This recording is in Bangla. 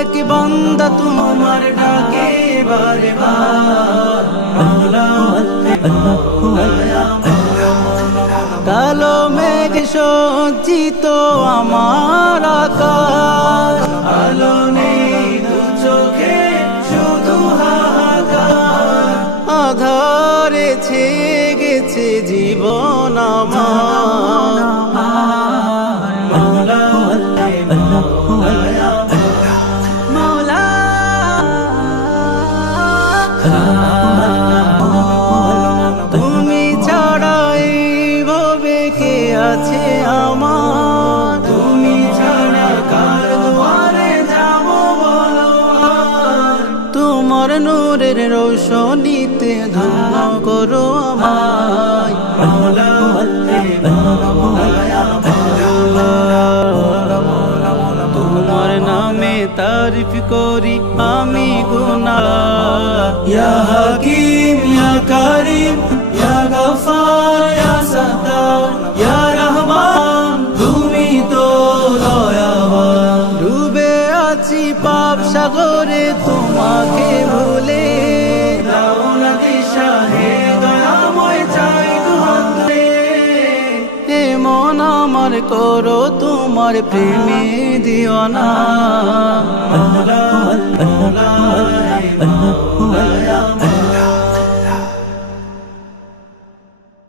এক বান্দা তোমার ডাকে বারে বার, মাওলা কালো মেঘ সজ্জিত আমার আকাশ, আলো নেই দু চোখে শুধু হাহাকার, আধারে ছেয়ে গেছে জীবন আমার, মাওলা মাওলা তুমি ছাড়া এইভাবে কে আছে আমার, তুমি ছাড়া কার দুয়ারে যাব বলো আর, তোমার নূরের রোশনীতে ধন্য করো আমায়, মাওলা তোমার নামে তারিফ করি আমি গুনাহগার, ইয়া হাকিম ইয়া কারিম ইয়া গফফার ইয়া সাত্তার ইয়া রহমান, তুমি তো দয়াবান, ডুবে আছি পাপ সাগরে তোমাকে ভুলে, দাও না দিশা হে দয়াময় চাই দুহাত ধরে, হে মন আমার করো তোমার প্রেমে দিওয়ানা, মাওলা মাওলা মাওলা।